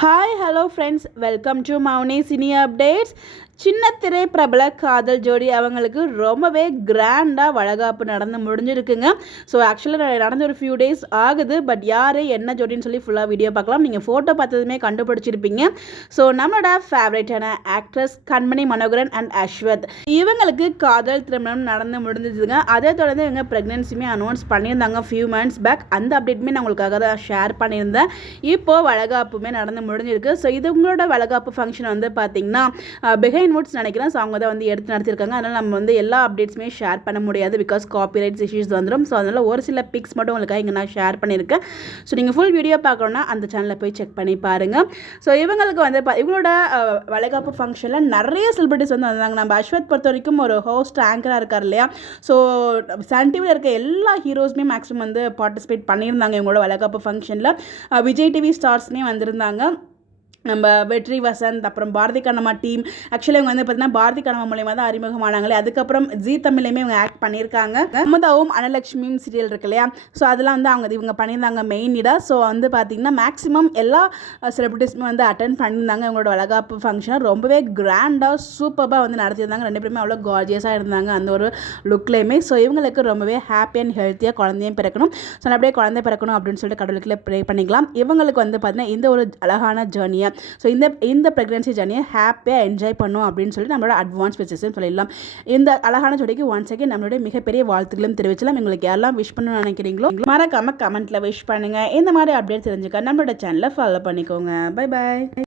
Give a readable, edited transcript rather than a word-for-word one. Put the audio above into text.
Hi, hello friends. Welcome to Mauni Cine Updates. சின்ன திரை பிரபல காதல் ஜோடி அவங்களுக்கு ரொம்பவே கிராண்டாக வளகாப்பு நடந்து முடிஞ்சிருக்குங்க. ஸோ ஆக்சுவலாக நடந்த ஒரு ஃபியூ டேஸ் ஆகுது. பட் யார் என்ன ஜோடின்னு சொல்லி ஃபுல்லாக வீடியோ பார்க்கலாம். நீங்கள் ஃபோட்டோ பார்த்ததுமே கண்டுபிடிச்சிருப்பீங்க. ஸோ நம்மளோட ஃபேவரட்டான actress Kanmani Manoharan and Ashwath இவங்களுக்கு காதல் திருமணம் நடந்து முடிஞ்சிதுங்க. அதை தொடர்ந்து இவங்க ப்ரெக்னென்சியுமே அனௌன்ஸ் பண்ணியிருந்தாங்க ஃபியூ மந்த்ஸ் பேக். அந்த அப்டேட்டுமே நான் உங்களுக்காக தான் ஷேர் பண்ணியிருந்தேன். இப்போது வளகாப்புமே நடந்து முடிஞ்சிருக்கு. ஸோ இது உங்களோட வளகாப்பு ஃபங்க்ஷன் வந்து பார்த்திங்கன்னா பிஹைண்ட் வுட்ஸ் நினைக்கிறேன். ஸோ அவங்க தான் வந்து எடுத்து நடத்திருக்காங்க. அதனால் நம்ம வந்து எல்லா அப்டேட்ஸுமே ஷேர் பண்ண முடியாது. பிகாஸ் காப்பிரைட்ஸ் இஷ்யூஸ் வந்துடும். ஸோ அதனால் ஒரு சில பிக்ஸ் மட்டும் உங்களுக்காக இங்கே நான் ஷேர் பண்ணியிருக்கேன். ஸோ நீங்கள் ஃபுல் வீடியோ பார்க்கணுன்னா அந்த சேனலில் போய் செக் பண்ணி பாருங்கள். ஸோ இவங்களுக்கு வந்து இவங்களோட வளைகாப்பு ஃபங்க்ஷனில் நிறைய செலிபிரிட்டிஸ் வந்து வந்தாங்க. நம்ம அஸ்வத் பொறுத்த வரைக்கும் ஒரு ஹோஸ்ட் ஆங்கராக இருக்கார் இல்லையா. ஸோ சன் டிவியில் இருக்க எல்லா ஹீரோஸுமே மேக்ஸிமம் வந்து பார்ட்டிசிபேட் பண்ணியிருந்தாங்க இவங்களோட வளைகாப்பு ஃபங்க்ஷனில். விஜய் டிவி ஸ்டார்ஸ்மே வந்திருந்தாங்க. நம்ம வெற்றி வசந்த், அப்புறம் பாரதி கண்ணம்மா டீம். ஆக்சுவலி இவங்க வந்து பார்த்தீங்கன்னா பாரதி கண்ணம்மா மூலியமாக தான் அறிமுகமானாங்களே. அதுக்கப்புறம் ஜி தமிழ்லையுமே இவங்க ஆக்ட் பண்ணியிருக்காங்க. அமுதாவும் அனலட்சுமியும் சீரியல் இருக்கு இல்லையா. ஸோ அதெல்லாம் வந்து இவங்க பண்ணியிருந்தாங்க மெயின் லீடாக. ஸோ வந்து பார்த்திங்கன்னா மேக்ஸிமம் எல்லா செலிபிரிட்டிஸுமே வந்து அட்டன் பண்ணியிருந்தாங்க. இவங்களோட வளகாப்பு ஃபங்க்ஷனை ரொம்பவே கிராண்டாக சூப்பராக வந்து நடத்தியிருந்தாங்க. ரெண்டு பேருமே அவ்வளோ கார்ஜியஸாக இருந்தாங்க அந்த ஒரு லுக்லேயுமே. ஸோ இவங்களுக்கு ரொம்பவே ஹாப்பி அண்ட் ஹெல்த்தியாக குழந்தையும் பிறக்கணும். ஸோ அப்படியே குழந்தை பிறக்கணும் அப்படின்னு சொல்லிட்டு கடவுளுக்குள்ளே ப்ரே பண்ணிக்கலாம். இவங்களுக்கு வந்து பார்த்திங்கன்னா இந்த ஒரு அழகான ஜேர்னியை ஸோ இந்த ப்ரெக்னன்சி ஜர்னியை ஹாப்பியாக என்ஜாய் பண்ணும் அப்படின்னு சொல்லி நம்மளோட அட்வான்ஸ் விஷஸ்ன்னு சொல்லிடலாம். இந்த அழகான ஜோடிக்கு ஒன்ஸ் அகேன் நம்மளுடைய மிகப்பெரிய வாழ்த்துக்களும் தெரிவிச்சலாம். உங்களுக்கு யாரெல்லாம் விஷ் பண்ணணும்னு நினைக்கிறீங்களோ மறக்காம கமெண்ட்டில் விஷ் பண்ணுங்கள். இந்த மாதிரி அப்டேட் தெரிஞ்சுக்க நம்மளோட சேனலை ஃபாலோ பண்ணிக்கோங்க. Bye bye.